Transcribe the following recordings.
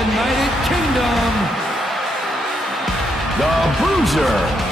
United Kingdom, The Bruiser.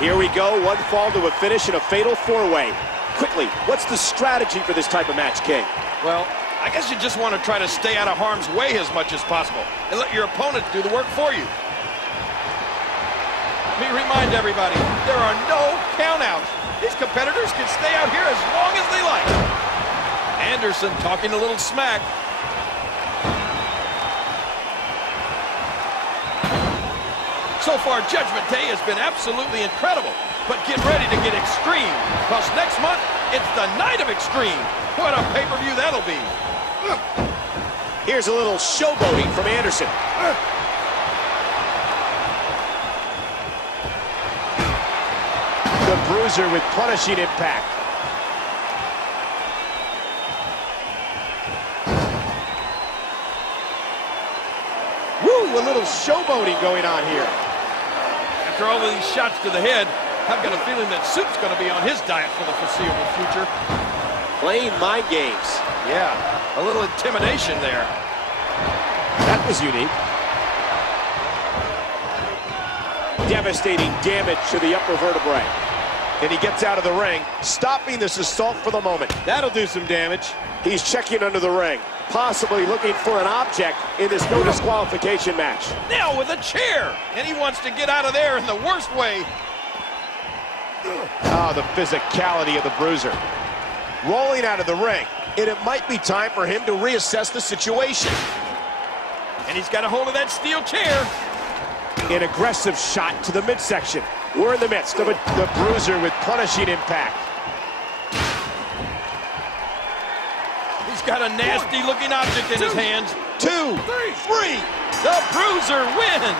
Here we go, one fall to a finish in a fatal four-way. Quickly, what's the strategy for this type of match, King? Well, I guess you just want to try to stay out of harm's way as much as possible and let your opponent do the work for you. Let me remind everybody, there are no countouts. These competitors can stay out here as long as they like. Anderson talking a little smack. So far, Judgment Day has been absolutely incredible. But get ready to get extreme, because next month, it's the night of extreme. What a pay-per-view that'll be. Here's a little showboating from Anderson. The Bruiser with punishing impact. Woo, a little showboating going on here. After all of these shots to the head, I've got a feeling that Soup's going to be on his diet for the foreseeable future. Playing mind games. Yeah, a little intimidation there. That was unique. Devastating damage to the upper vertebrae. And he gets out of the ring, stopping this assault for the moment. That'll do some damage. He's checking under the ring, possibly looking for an object in this no disqualification match. Now with a chair, and he wants to get out of there in the worst way. Oh, the physicality of the Bruiser. Rolling out of the ring, and it might be time for him to reassess the situation. And he's got a hold of that steel chair. An aggressive shot to the midsection. We're in the midst of the Bruiser with punishing impact. He's got a nasty looking object in his hands. 2, 3. The Bruiser wins.